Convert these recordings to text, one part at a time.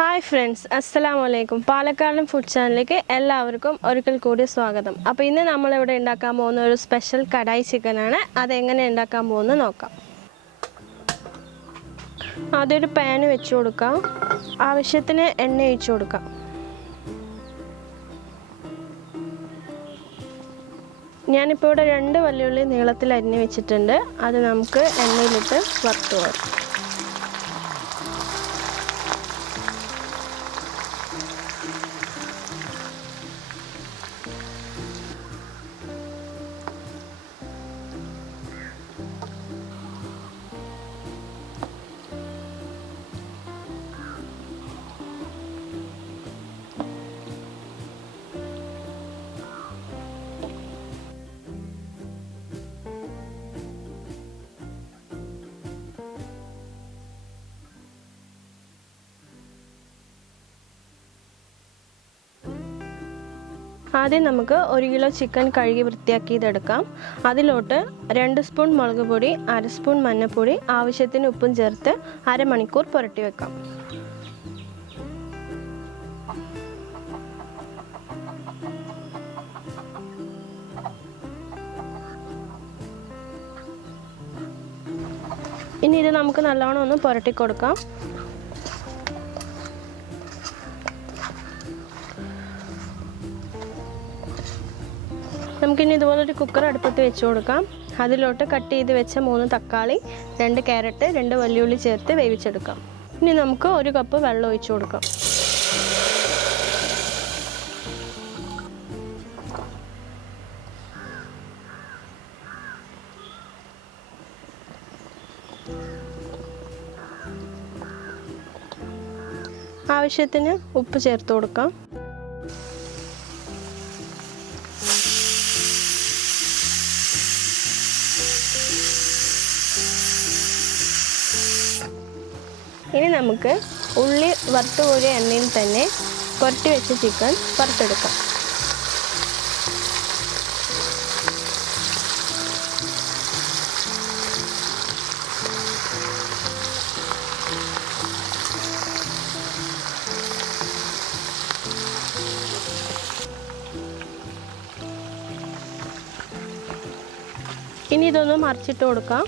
Hi friends, അസ്സലാമു അലൈക്കും. പാലക്കാടൻ ഫുഡ് ചാനലിലേക്ക് എല്ലാവർക്കും ഒരിക്കൽ കൂടി സ്വാഗതം. അപ്പോൾ ഇന്ന് നമ്മളിവിടെ ഉണ്ടാക്കാൻ പോകുന്ന ഒരു സ്പെഷ്യൽ കടായി ചിക്കനാണ്. അതെങ്ങനെ ഉണ്ടാക്കാൻ പോകുന്നത് നോക്കാം. ആദ്യം ഒരു പാൻ വെച്ച് കൊടുക്കാം. ആവശ്യത്തിന് എണ്ണ ഒഴിച്ച് കൊടുക്കാം. ഞാനിപ്പോൾ ഇവിടെ 2 വലിയുള്ളി നീളത്തിൽ അരിഞ്ഞ് വെച്ചിട്ടുണ്ട്. അത് നമുക്ക് എണ്ണയിലിട്ട് വറുത്ത് പോകാം. ആദ്യം നമുക്ക് 1 കിലോ ചിക്കൻ കഴുകി വൃത്തിയാക്കിയതെടുക്കാം. അതിലോട്ട് 2 സ്പൂൺ മുളക് പൊടി, 1/2 സ്പൂൺ മഞ്ഞൾപ്പൊടി, ആവശ്യത്തിന് ഉപ്പും ചേർത്ത് അരമണിക്കൂർ പുരട്ടി വെക്കാം. ഇനി ഇത് നമുക്ക് നല്ലോണം ഒന്ന് പുരട്ടി കൊടുക്കാം. നമുക്കിനി ഇതുപോലൊരു കുക്കർ അടുപ്പത്ത് വെച്ച് കൊടുക്കാം. അതിലോട്ട് കട്ട് ചെയ്ത് വെച്ച 3 തക്കാളി, 2 ക്യാരറ്റ്, 2 വലിയുള്ളി ചേർത്ത് വേവിച്ചെടുക്കാം. ഇനി നമുക്ക് 1 കപ്പ് വെള്ളം ഒഴിച്ച് കൊടുക്കാം. ആവശ്യത്തിന് ഉപ്പ് ചേർത്ത് കൊടുക്കാം. ഇനി നമുക്ക് ഉള്ളി വറുത്ത് കോരിയ എണ്ണയിൽ തന്നെ പുരട്ടി വെച്ച ചിക്കൻ വറുത്തെടുക്കാം. ഇനി ഇതൊന്ന് മറിച്ചിട്ട് കൊടുക്കാം.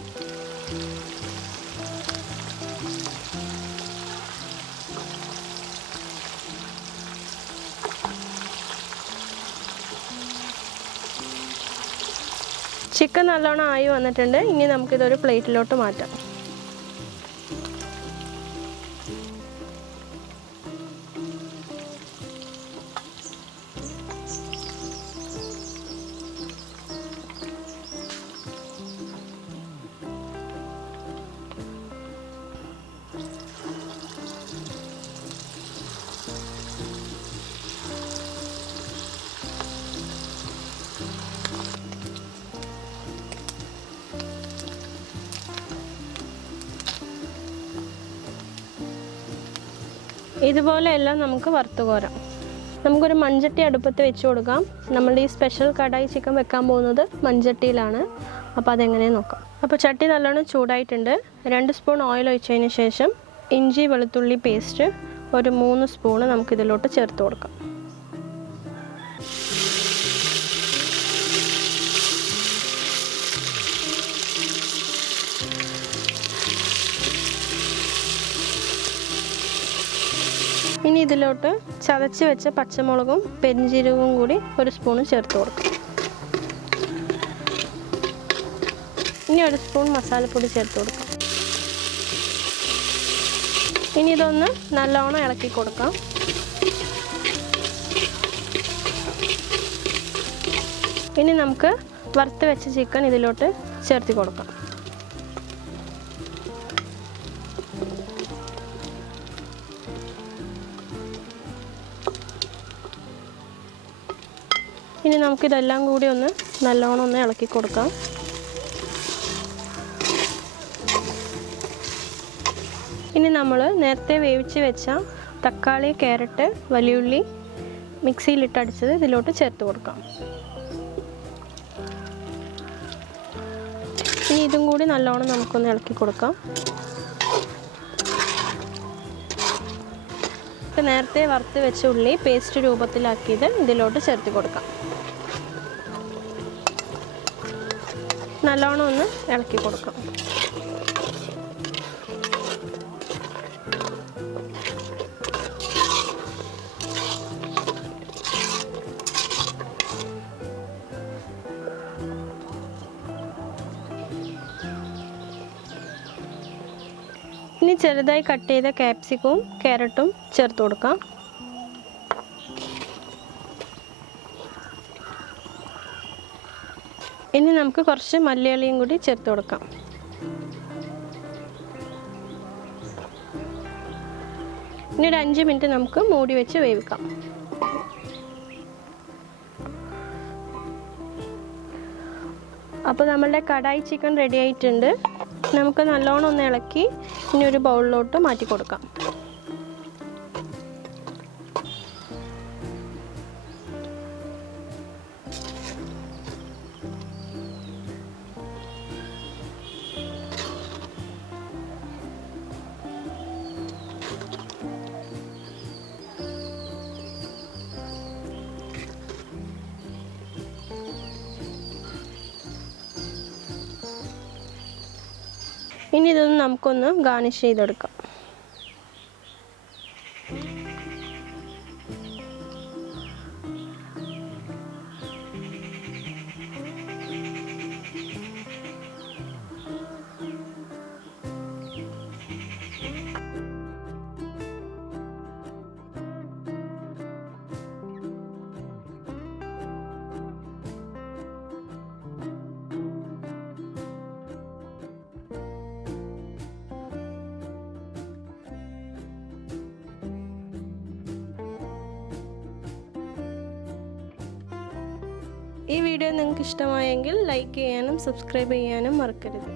ചിക്കൻ നല്ലോണം ആയി വന്നിട്ടുണ്ട്. ഇനി നമുക്കിതൊരു പ്ലേറ്റിലോട്ട് മാറ്റാം. ഇതുപോലെ എല്ലാം നമുക്ക് വറുത്ത് കോരാം. നമുക്കൊരു മൺചട്ടി അടുപ്പത്ത് വെച്ച് കൊടുക്കാം. നമ്മളുടെ ഈ സ്പെഷ്യൽ കടായി ചിക്കൻ വെക്കാൻ പോകുന്നത് മൺചട്ടിയിലാണ്. അപ്പോൾ അതെങ്ങനെയാണ് നോക്കാം. അപ്പോൾ ചട്ടി നല്ലോണം ചൂടായിട്ടുണ്ട്. 2 സ്പൂൺ ഓയിൽ ഒഴിച്ചതിന് ശേഷം ഇഞ്ചി വെളുത്തുള്ളി പേസ്റ്റ് ഒരു 3 സ്പൂണ് നമുക്കിതിലോട്ട് ചേർത്ത് കൊടുക്കാം. ഇനി ഇതിലോട്ട് ചതച്ച് വെച്ച പച്ചമുളകും പെരിഞ്ചീരകവും കൂടി 1 സ്പൂണ് ചേർത്ത് കൊടുക്കാം. ഇനി 1 സ്പൂൺ മസാലപ്പൊടി ചേർത്ത് കൊടുക്കാം. ഇനി ഇതൊന്ന് നല്ലോണം ഇളക്കി കൊടുക്കാം. ഇനി നമുക്ക് വറുത്ത് വെച്ച ചിക്കൻ ഇതിലോട്ട് ചേർത്ത് കൊടുക്കാം. ഇനി നമുക്കിതെല്ലാം കൂടി ഒന്ന് നല്ലോണം ഒന്ന് ഇളക്കി കൊടുക്കാം. ഇനി നമ്മൾ നേരത്തെ വേവിച്ച് വെച്ച തക്കാളി, ക്യാരറ്റ്, വലിയുള്ളി മിക്സിയിലിട്ടടിച്ചത് ഇതിലോട്ട് ചേർത്ത് കൊടുക്കാം. ഇനി ഇതും കൂടി നല്ലോണം നമുക്കൊന്ന് ഇളക്കി കൊടുക്കാം. നേരത്തെ വറുത്ത് വെച്ച ഉള്ളി പേസ്റ്റ് രൂപത്തിലാക്കിയത് ഇതിലോട്ട് ചേർത്ത് കൊടുക്കാം. നല്ലോണം ഒന്ന് ഇളക്കി കൊടുക്കാം. ഇനി ചെറുതായി കട്ട് ചെയ്ത ക്യാപ്സിക്കവും ക്യാരറ്റും ചേർത്ത് കൊടുക്കാം. ഇനി നമുക്ക് കുറച്ച് മല്ലിയിലയും കൂടി ചേർത്ത് കൊടുക്കാം. ഇനി ഒരു 5 മിനിറ്റ് നമുക്ക് മൂടി വെച്ച് വേവിക്കാം. അപ്പോൾ നമ്മളുടെ കടായി ചിക്കൻ റെഡി ആയിട്ടുണ്ട്. നമുക്ക് നല്ലോണം ഒന്ന് ഇളക്കി ഇനി ഒരു ബൗളിലോട്ട് മാറ്റി കൊടുക്കാം. ഇനി ഇതൊന്ന് നമുക്കൊന്ന് ഗാർണിഷ് ചെയ്തെടുക്കാം. ഈ വീഡിയോ നിങ്ങൾക്ക് ഇഷ്ടമായെങ്കിൽ ലൈക്ക് ചെയ്യാനും സബ്സ്ക്രൈബ് ചെയ്യാനും മറക്കരുത്.